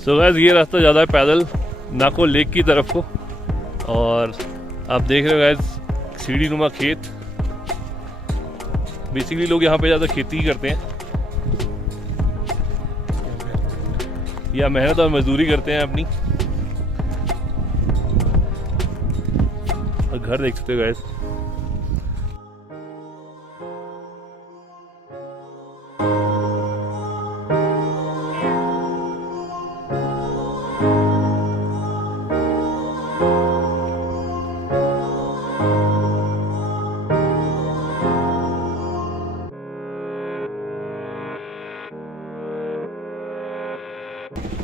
So guys ये रास्ता ज़्यादा है पैदल नाको लेक की तरफ को, और आप देख रहे हो गाइस सीढ़ी नुमा खेत। बेसिकली लोग यहाँ पे ज़्यादा खेती ही करते हैं या मेहनत और मजदूरी करते हैं अपनी। और घर देख सकते हो गाइस।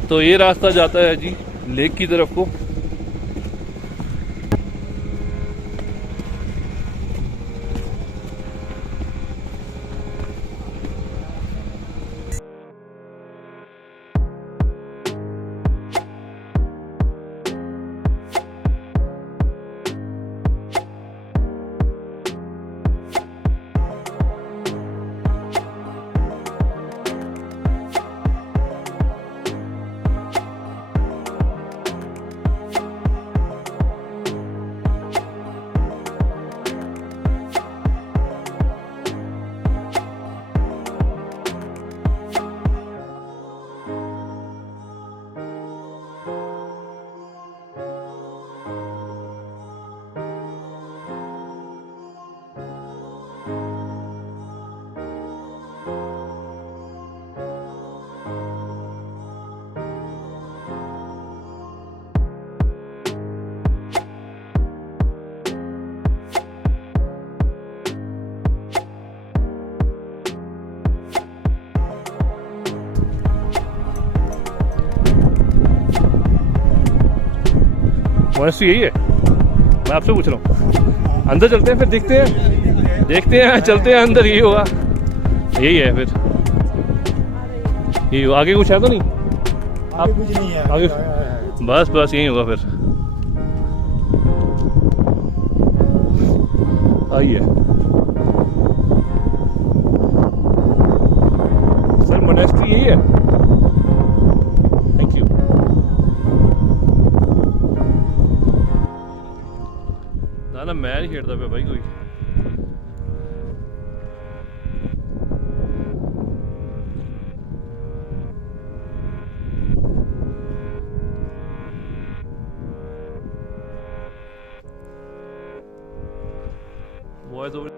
तो ये रास्ता जाता है जी लेक की तरफ को। वैसे यही है, मैं आपसे पूछ रहा हूँ। अंदर चलते हैं फिर देखते हैं चलते हैं अंदर, यही होगा, यही है फिर, यही होगा। आगे कुछ है तो नहीं? आगे कुछ नहीं है, आगे बस यही होगा फिर। आइए सर, मोनेस्ट्री यही है। Thank you. ना मैं नहीं खेड़ता पे भाई कोई। वॉइस ओवर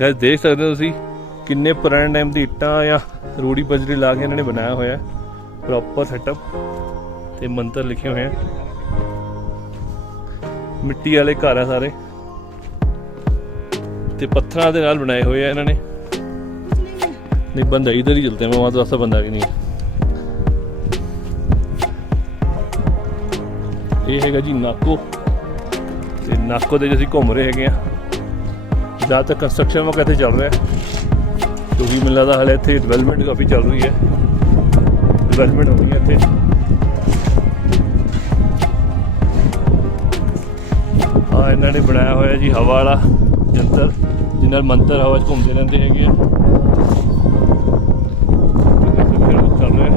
गाइस देख सकते हो ਤੁਸੀਂ किन्ने पुराने टाइम ਦੀ ਇੱਟਾਂ ਜਾਂ ਰੂੜੀ ਬਜਰੀ ਲਾ ਕੇ ਇਹਨਾਂ ਨੇ ਬਣਾਇਆ ਹੋਇਆ ਪ੍ਰੋਪਰ ਸੈਟਅਪ ਤੇ ਮੰਤਰ ਲਿਖੇ ਹੋਏ ਆ। ਮਿੱਟੀ ਵਾਲੇ ਘਰ ਆ ਸਾਰੇ ਤੇ ਪੱਥਰਾਂ ਦੇ ਨਾਲ ਬਣਾਏ ਹੋਏ ਆ ਇਹਨਾਂ ਨੇ। नहीं बंदा इधर ही चलते हैं, मैं वहाँ तो रास्ता बंदा भी नहीं है। ये हैगा जी नाको ते नाको दे ਅਸੀਂ ਘੁੰਮ ਰਹੇ ਹੈਗੇ ਆ। ज़्यादातर कंस्ट्रक्शन वो कहते चल रहा है क्योंकि मिल रहा हाल इतने डिवेलपमेंट काफ़ी चल रही है, डिवेलपमेंट हो रही है इतने। हाँ इन्होंने बनाया हुआ जी हवा वाला यंत्र जिन्हें मंत्र हवा घूमते रहते हैं। चल रहे हैं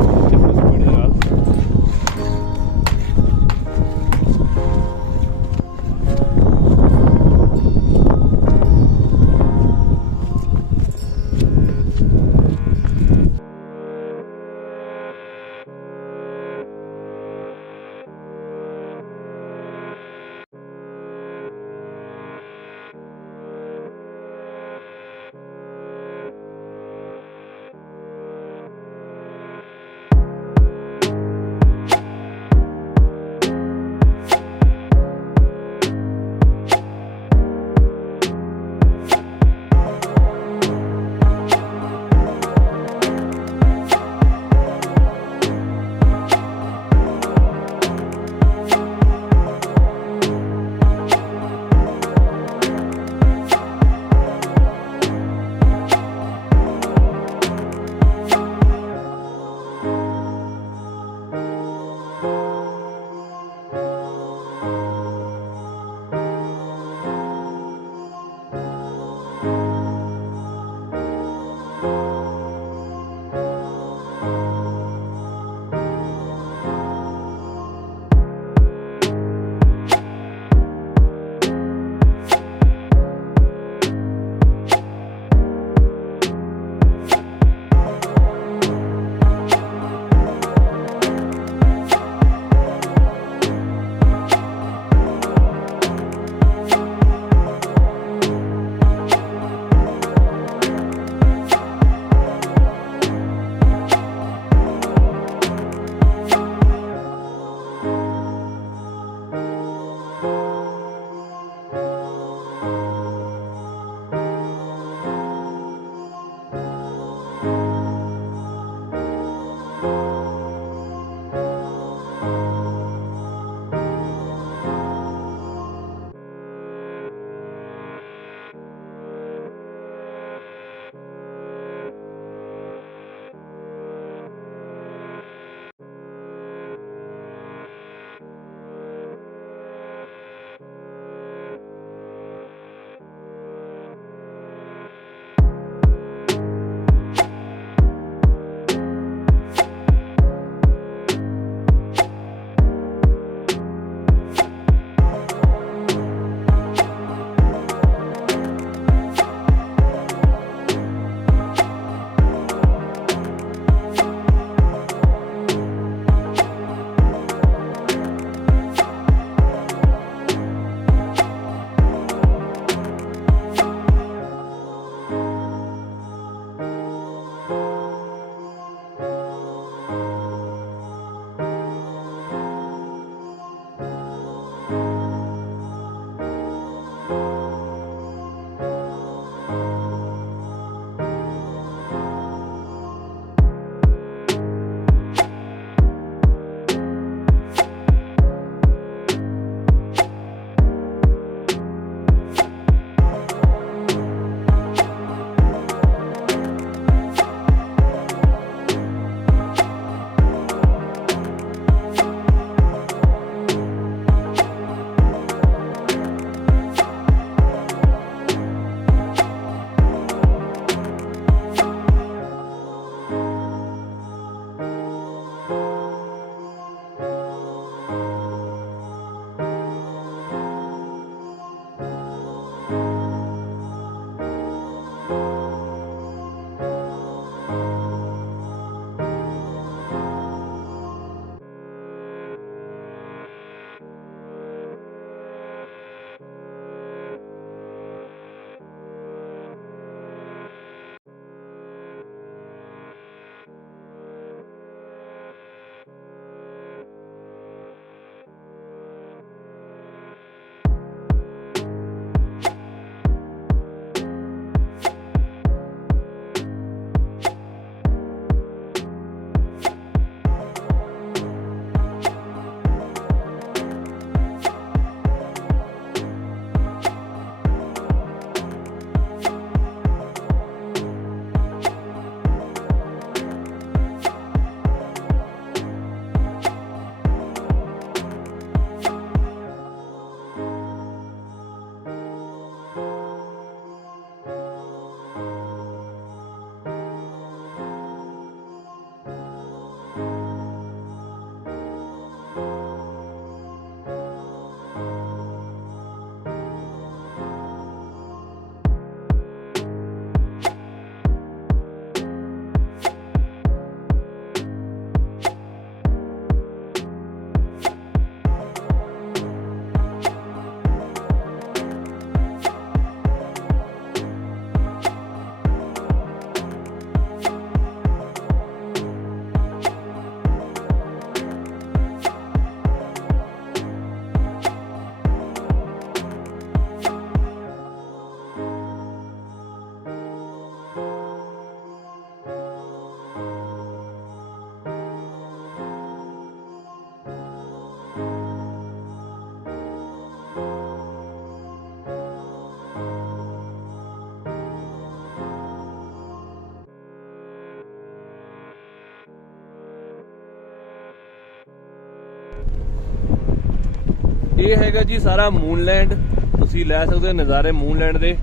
ਇਹ ਹੈਗਾ ਜੀ ਸਾਰਾ ਮੂਨਲੈਂਡ। ਤੁਸੀਂ ਲੈ ਸਕਦੇ ਹੋ ਨਜ਼ਾਰੇ ਮੂਨਲੈਂਡ ਦੇ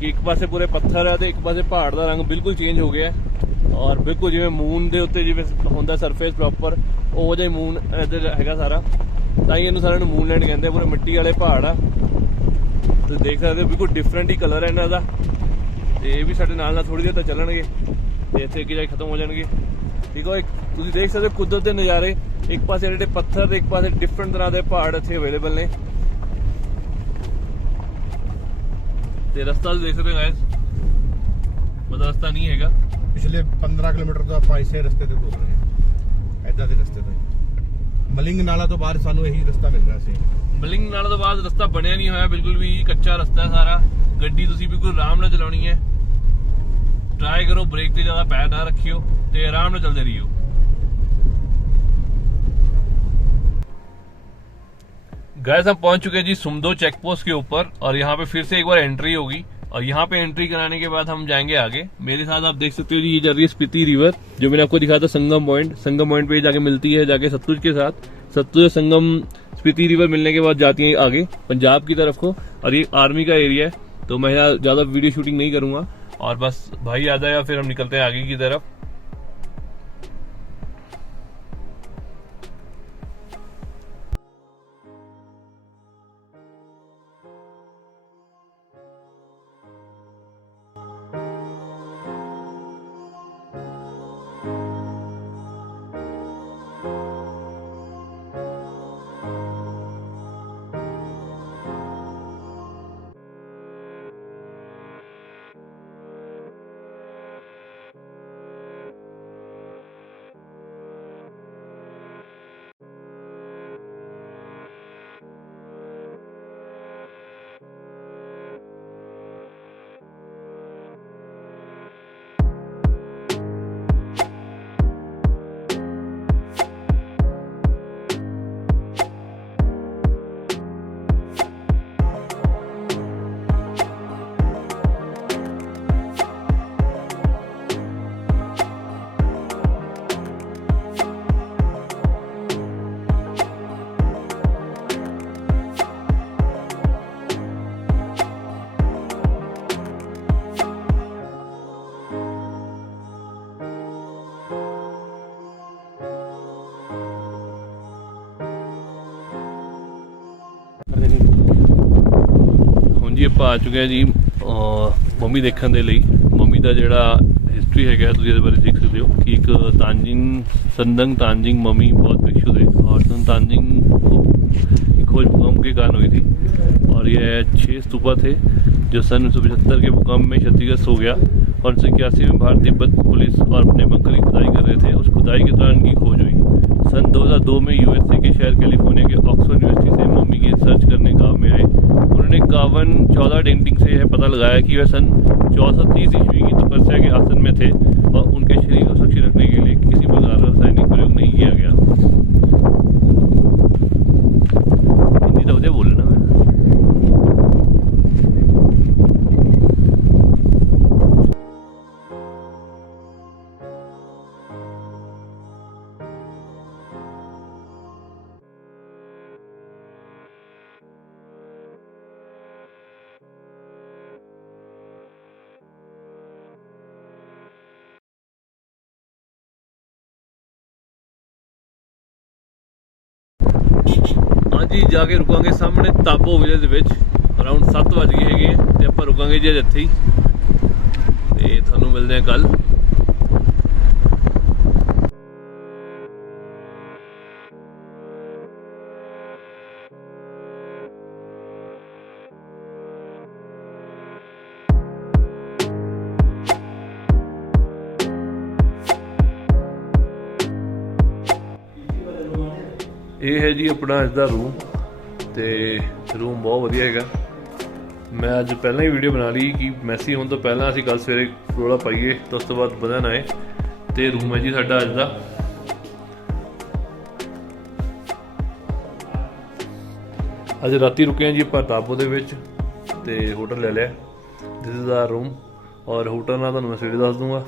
ਕਿ ਇੱਕ ਪਾਸੇ ਪੂਰੇ ਪੱਥਰ ਹੈ ਤੇ ਇੱਕ ਪਾਸੇ ਪਹਾੜ ਦਾ ਰੰਗ ਬਿਲਕੁਲ ਚੇਂਜ ਹੋ ਗਿਆ ਔਰ ਬਿਲਕੁਲ ਜਿਵੇਂ ਮੂਨ ਦੇ ਉੱਤੇ ਜਿਵੇਂ ਹੁੰਦਾ ਸਰਫੇਸ ਪ੍ਰੋਪਰ ਉਹ ਜਿਹਾ ਮੂਨ ਇੱਧਰ ਹੈਗਾ ਸਾਰਾ, ਤਾਂ ਹੀ ਇਹਨੂੰ ਸਾਰਿਆਂ ਨੂੰ ਮੂਨਲੈਂਡ ਕਹਿੰਦੇ। ਪੂਰੇ ਮਿੱਟੀ ਵਾਲੇ ਪਹਾੜ ਆ, ਤੁਸੀਂ ਦੇਖ ਸਕਦੇ ਹੋ ਬਿਲਕੁਲ ਡਿਫਰੈਂਟ ਹੀ ਕਲਰ ਹੈ ਇਹਨਾਂ ਦਾ। ਤੇ ਇਹ ਵੀ ਸਾਡੇ ਨਾਲ ਥੋੜੀ ਦੇਰ ਤੱਕ ਚੱਲਣਗੇ ਤੇ ਇੱਥੇ ਅੱਗੇ ਜਾ ਕੇ ਖਤਮ ਹੋ ਜਾਣਗੇ। ਠੀਕ ਹੈ, ਤੁਸੀਂ ਦੇਖ ਸਕਦੇ ਹੋ ਕੁਦਰਤ ਦੇ ਨਜ਼ਾਰੇ, ਇੱਕ ਪਾਸੇ ਜਿਹੜੇ ਪੱਥਰ ਤੇ ਇੱਕ ਪਾਸੇ ਡਿਫਰੈਂਟ ਤਰ੍ਹਾਂ ਦੇ ਪਹਾੜ ਇੱਥੇ ਅਵੇਲੇਬਲ ਨੇ। ਤੇ ਰਸਤਾ ਤੁਸੀਂ ਦੇਖ ਸਕਦੇ ਹੋ ਗਾਇਸ, ਪਤਾ ਰਸਤਾ ਨਹੀਂ ਹੈਗਾ। ਪਿਛਲੇ 15 ਕਿਲੋਮੀਟਰ ਤੋਂ ਆਪਾਂ ਇਸੇ ਰਸਤੇ ਤੇ ਘੁੰਮ ਰਹੇ ਹਾਂ, ਐਦਾਂ ਦੇ ਰਸਤੇ ਤੋਂ। ਮਲਿੰਗ ਨਾਲਾ ਤੋਂ ਬਾਅਦ ਸਾਨੂੰ ਇਹੀ ਰਸਤਾ ਮਿਲ ਰਿਹਾ ਸੀ। ਮਲਿੰਗ ਨਾਲਾ ਤੋਂ ਬਾਅਦ ਰਸਤਾ ਬਣਿਆ ਨਹੀਂ ਹੋਇਆ, ਬਿਲਕੁਲ ਵੀ ਕੱਚਾ ਰਸਤਾ ਹੈ ਸਾਰਾ। ਗੱਡੀ ਤੁਸੀਂ ਬਿਲਕੁਲ ਆਰਾਮ ਨਾਲ ਚਲਾਉਣੀ ਹੈ, ट्राई करो ब्रेक पे ज्यादा पैर ना रखियो ते आराम से चलते रहियो। गाइस हम पहुंच चुके हैं जी सुमदो चेक पोस्ट के ऊपर और यहाँ पे फिर से एक बार एंट्री होगी और यहाँ पे एंट्री कराने के बाद हम जाएंगे आगे। मेरे साथ आप देख सकते हो जी ये जा रही है स्पीति रिवर, जो मैंने आपको दिखाया था संगम पॉइंट। संगम पॉइंट पे जाके मिलती है जाके सतलुज के साथ। सतलुज संगम स्पीति रिवर मिलने के बाद जाती है आगे पंजाब की तरफ को। और ये आर्मी का एरिया है तो मैं यहाँ ज्यादा वीडियो शूटिंग नहीं करूंगा और बस भाई आ जाए या फिर हम निकलते हैं आगे की तरफ। ਹੁਣ ਜੀ ਆਪਾਂ ਆ ਚੁੱਕੇ ਹਾਂ ਜੀ ਮੰਮੀ ਦੇਖਣ ਦੇ ਲਈ। ਮੰਮੀ ਦਾ ਜਿਹੜਾ ਹਿਸਟਰੀ ਹੈਗਾ ਤੁਸੀਂ ਇਹਦੇ ਬਾਰੇ ਦੇਖ ਸਕਦੇ ਹੋ ਕਿ ਇੱਕ संदंग तांजिंग मम्मी बहुत भिक्षु थे और तांजिंग की खोज भूकंप के कारण हुई थी और ये 6 स्तूपा थे जो सन 1975 के भूकंप में क्षतिग्रस्त हो गया और 1981 में भारत तिब्बत पुलिस और अपने बंकर की खुदाई कर रहे थे। उस खुदाई के दौरान इनकी खोज हुई। सन 2002 में यूएसए के शहर कैलिफोर्निया के ऑक्सफोर्ड यूनिवर्सिटी से मम्मी की रिसर्च करने गाँव में आए। उन्होंने 14 डेंटिंग से यह पता लगाया कि वह सन 1430 ईस्वी की तपस्या के आसन में थे और उनके शरीर को सुरक्षित रखने के लिए किसी प्रकार का रासायनिक प्रयोग नहीं किया गया। हिंदी तो मुझे बोलना मैं। जी जाके रुकांगे सामने ताबो विलेज विच अराउंड 7 बज गए हैगे ते आपां रुकांगे जी इत्थे ही ते थानू मिलदे हैं कल। ये है जी अपना इसका रूम तो रूम बहुत वधिया है। मैं अज पहला ही वीडियो बना ली कि मैसी होने तो पहला असीं कल सवेरे रौला पाइए तो उस तो बाद बदन आए। तो रूम है जी साडा अज दा। अज राती रुके हैं जी आपां ताबो दे विच ते होटल ले लिया। दिस इज़ द रूम और होटल ना तुहानूं मैं सवेरे दस दूँगा।